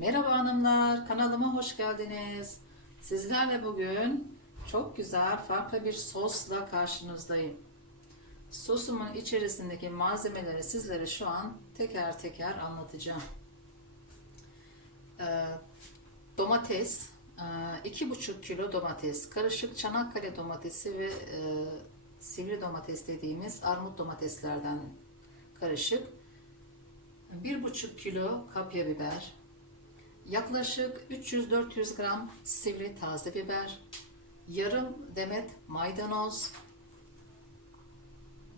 Merhaba hanımlar, kanalıma hoş geldiniz. Sizlerle bugün çok güzel, farklı bir sosla karşınızdayım. Sosumun içerisindeki malzemeleri sizlere şu an teker teker anlatacağım. Ee, domates, e, iki buçuk kilo domates, karışık Çanakkale domatesi ve e, sivri domates dediğimiz armut domateslerden karışık. Bir buçuk kilo kapya biber, yaklaşık 300-400 gram sivri taze biber, yarım demet maydanoz,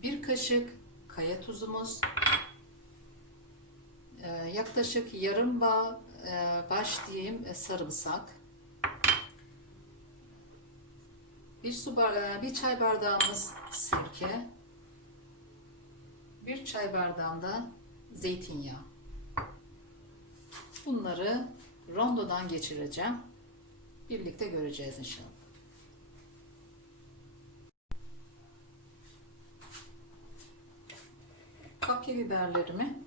bir kaşık kaya tuzumuz, e, yaklaşık yarım bağ e, baş diyeyim e, sarımsak, bir su bir çay bardağımız sirke, bir çay bardağında zeytinyağı. Bunları rondodan geçireceğim. Birlikte göreceğiz inşallah. Kapya biberlerimi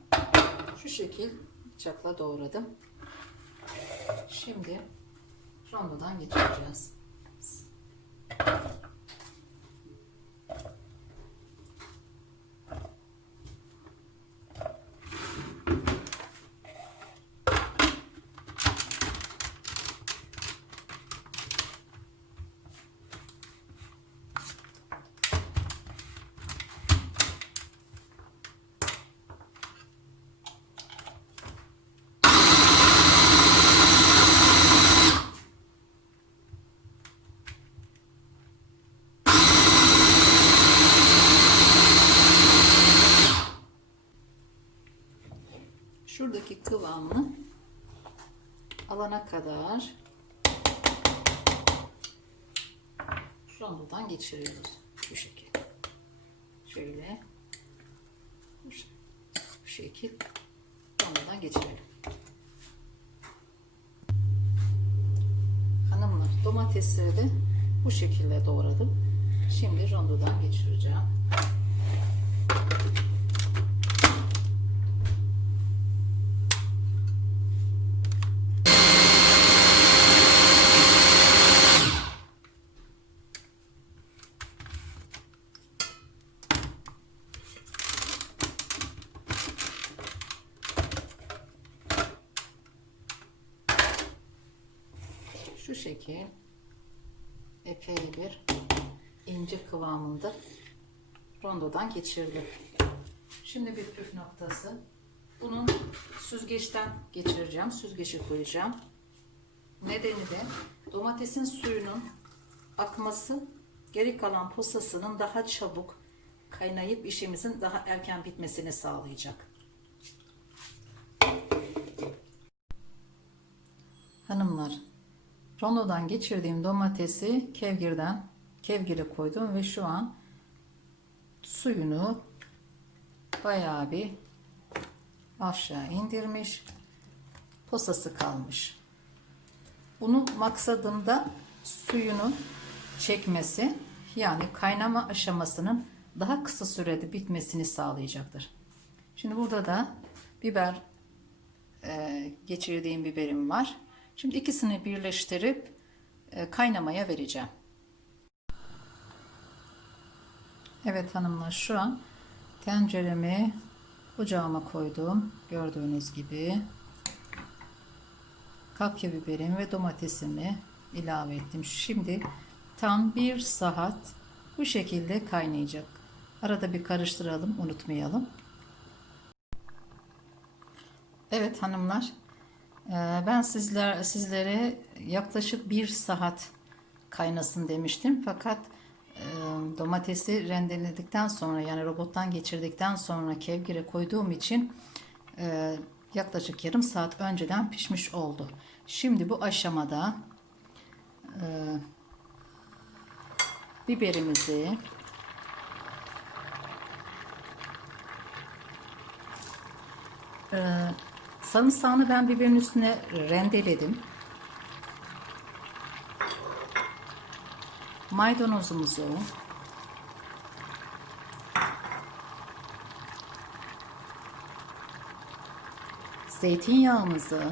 şu şekil bıçakla doğradım. Şimdi rondodan geçireceğiz. Şuradaki kıvamını alana kadar rondodan geçiriyoruz. Bu şekil. Şöyle bu, şekil rondodan geçirelim. Hanımlar domatesleri de bu şekilde doğradım. Şimdi rondodan geçireceğim. Şu şekil epey bir ince kıvamında rondodan geçirdim. Şimdi bir püf noktası. Bunun süzgeçten geçireceğim. Süzgeçe koyacağım. Nedeni de domatesin suyunun akması geri kalan posasının daha çabuk kaynayıp işimizin daha erken bitmesini sağlayacak. Hanımlar, rondodan geçirdiğim domatesi kevgirden kevgire koydum ve şu an suyunu bayağı bir aşağı indirmiş. Posası kalmış. Bunun maksadında suyunu çekmesi yani kaynama aşamasının daha kısa sürede bitmesini sağlayacaktır. Şimdi burada da biber e, geçirdiğim biberim var. Şimdi ikisini birleştirip e, kaynamaya vereceğim. Evet hanımlar şu an tenceremi ocağıma koydum. Gördüğünüz gibi kapya biberim ve domatesimi ilave ettim. Şimdi tam bir saat bu şekilde kaynayacak. Arada bir karıştıralım, unutmayalım. Evet hanımlar, Ben sizler sizlere yaklaşık bir saat kaynasın demiştim. Fakat e, domatesi rendeledikten sonra yani robottan geçirdikten sonra kevgire koyduğum için e, yaklaşık yarım saat önceden pişmiş oldu. Şimdi bu aşamada e, biberimizi Sarımsağını ben biberin üstüne rendeledim. Maydanozumuzu. Zeytinyağımızı.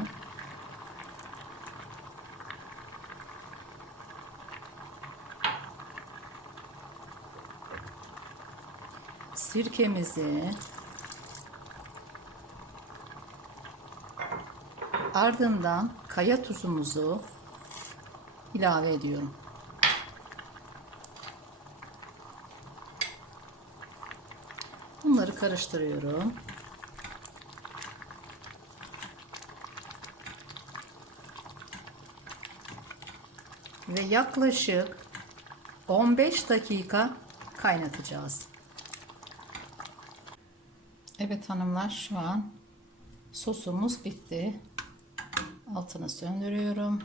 Sirkemizi. Ardından kaya tuzumuzu ilave ediyorum. Bunları karıştırıyorum. Ve yaklaşık 15 dakika kaynatacağız. Evet hanımlar şu an sosumuz bitti. Altını söndürüyorum.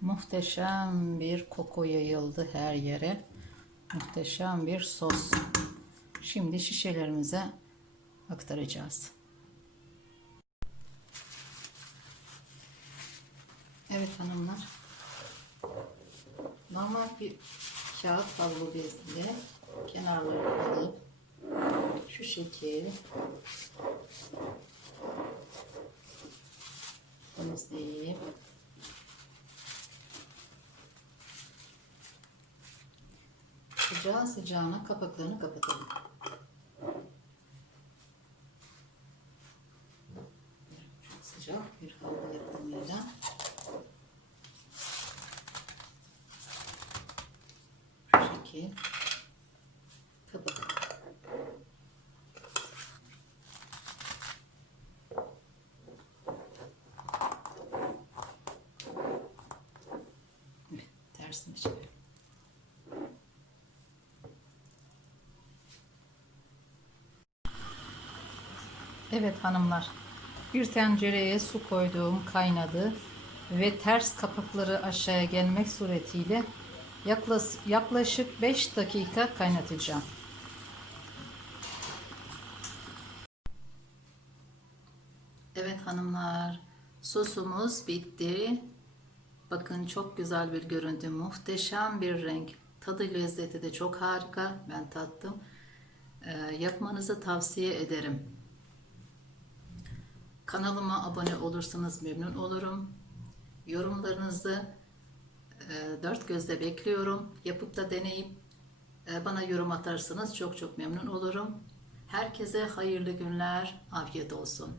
Muhteşem bir koku yayıldı her yere. Muhteşem bir sos. Şimdi şişelerimize aktaracağız. Evet hanımlar. Normal bir kağıt havlu bezle kenarlarını alıp şu şekil temizleyip sıcağı sıcağına kapaklarını kapatalım. Sıcak bir havlu yardımıyla şu şekil kapatalım. Evet, tersini çevirelim. Evet hanımlar. Bir tencereye su koyduğum kaynadı ve ters kapakları aşağıya gelmek suretiyle yaklaşık 5 dakika kaynatacağım. Evet hanımlar, sosumuz bitti. Bakın çok güzel bir görüntü, muhteşem bir renk. Tadı lezzeti de çok harika. Ben tattım. Ee, yapmanızı tavsiye ederim. Kanalıma abone olursanız memnun olurum. Yorumlarınızı e, dört gözle bekliyorum. Yapıp da deneyip e, bana yorum atarsanız çok çok memnun olurum. Herkese hayırlı günler, afiyet olsun.